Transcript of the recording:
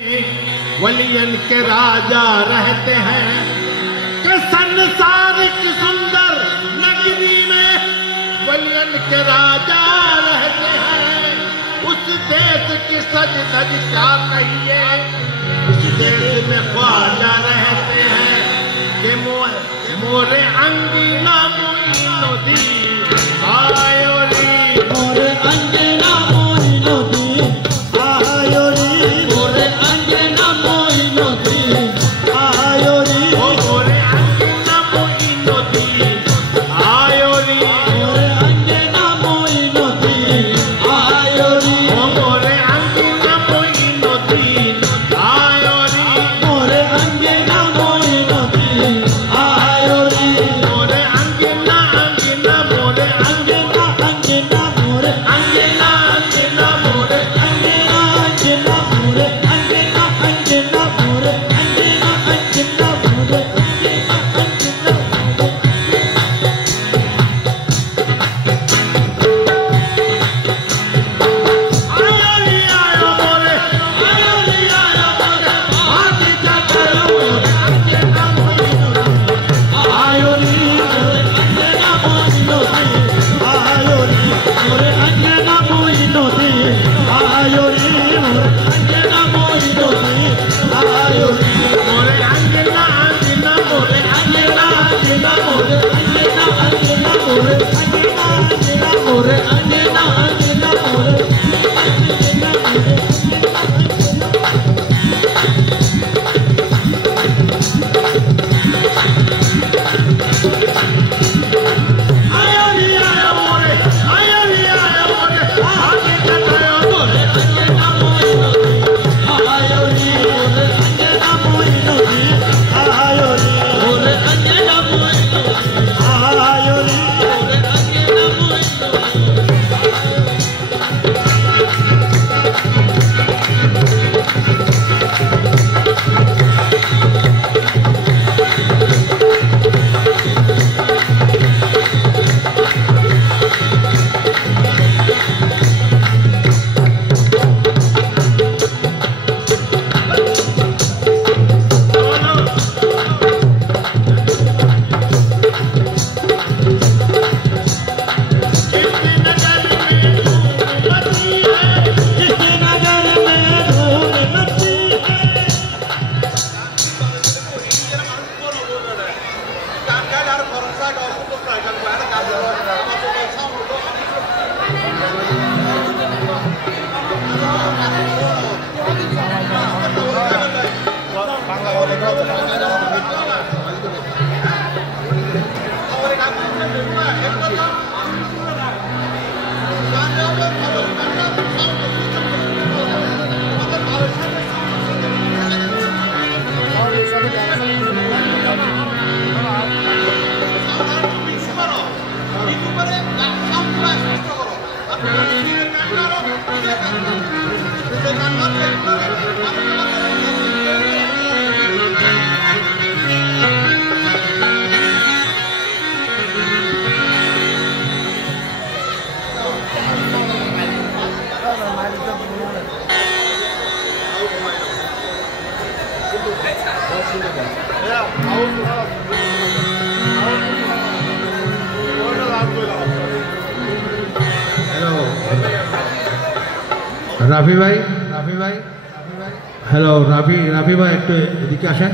वलियन के राजा रहते हैं कि संसार की सुंदर नगरी में वलियन के राजा रहते हैं। उस देश की सज धज क्या कहिए, उस देश में ख्वाजा रहते हैं कि मोरे अंगीना मोइनो दी आयो री, मोरे अंगीना मोइनो दी आयो री, मोरे अंगीना मोइनो दी आयो री, मोरे अंगीना मोइनो दी आयो री, मोरे अंगीना मोइनो दी आयो री, मोरे अंगीना मोइनो दी आयो री, मोरे अंगीना मोइनो दी आयो री, मोरे अंगीना अंगीना मोरे अंगीना अंगीना मोरे अंगीना अंगीना मोरे अंगीना अंगीना मोरे अंगीना अंगीना मोरे अंगीना अंगीना मोरे अंगीना अंगीना आयो री आयो मोरे, आयो री आयो मोरे, आदि जाकर मोरे अंगीना मोइनो दी आयो री, मोरे अंगीना मोइनो दी आयो री, मोरे अंगीना मोइनो दी आयो री, मोरे अंगीना मोइनो दी आयो री, मोरे अंगीना अंगीना मोरे अंगीना अंगीना मोरे अंगीना अंगीना मोरे अंगीना अंगीना मोरे अंगीना अंगीना मोरे अंगीना मोरे आयो री आयो मोरे, आयो री आयो मोरे, आगे जाकर मोरे अंगीना मोइनो दी आयो री, मोरे अंगीना मोइनो दी आयो री, मोरे अंगीना मोइनो दी आयो री, मोरे अंगीना मोइनो दी किसी नगर में धूम मची है, রাফি ভাই, হ্যালো রাফি ভাই, একটু এদিকে আসেন।